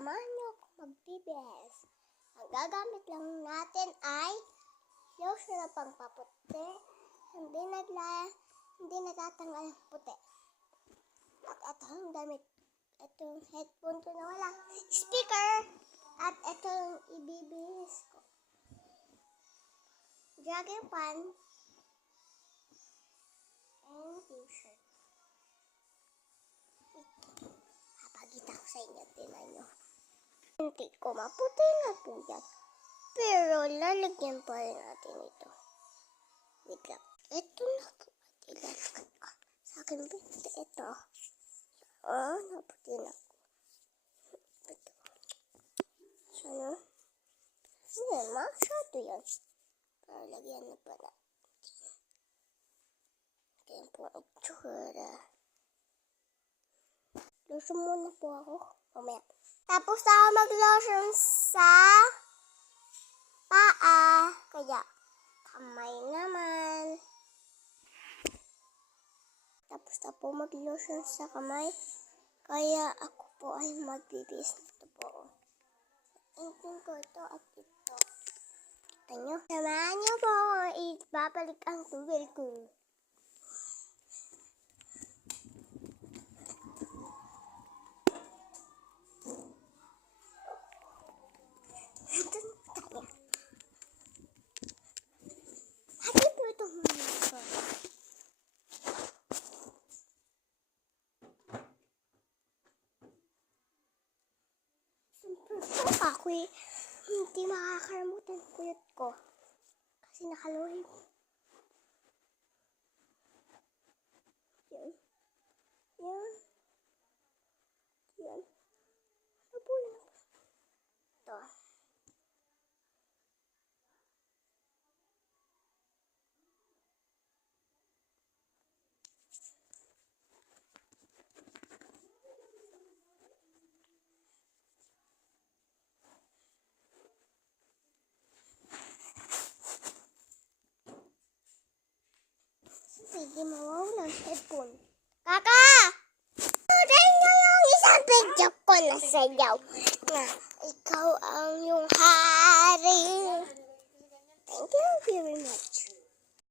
samahan niyo ako mag-BBS. Ang gagamit lang natin ay lotion na pangpaputi, hindi natatanggal ang puti. At ito ang gamit, itong headphone ko na walang speaker. At ito yung ibibihis ko. Jogging pants and t-shirt. Papakita ko sa inyo, tinan nyo. Hindi ko maputi na po yan. Pero lalagyan pa rin natin ito. Wait lang. Ito na po. Ilalagay ko sa akin binti. Ito. Naputi na ko. Ito. Sana. Hindi, masyado yan. Para lagyan na pa natin. Kaya po ang tsura. Lotion muna po ako. Mamaya. Tapos ako mag-lotion sa paa. Kaya, kamay naman. Tapos na po mag-lotion sa kamay. Kaya ako po ay magbibis. Ito po. Intin ko ito at ito. Kita nyo? Samahan nyo po. Ibabalik ang tubig ko. Ako hindi makakalimutan yung kulot ko kasi nakaluhin. Yan. Yan. Yan. Nabuhin ako. Ito. Hindi mawawala ang headphone. Kaka! Dahil na yung isang video ko na sayaw na ikaw ang yung hari. Thank you very much.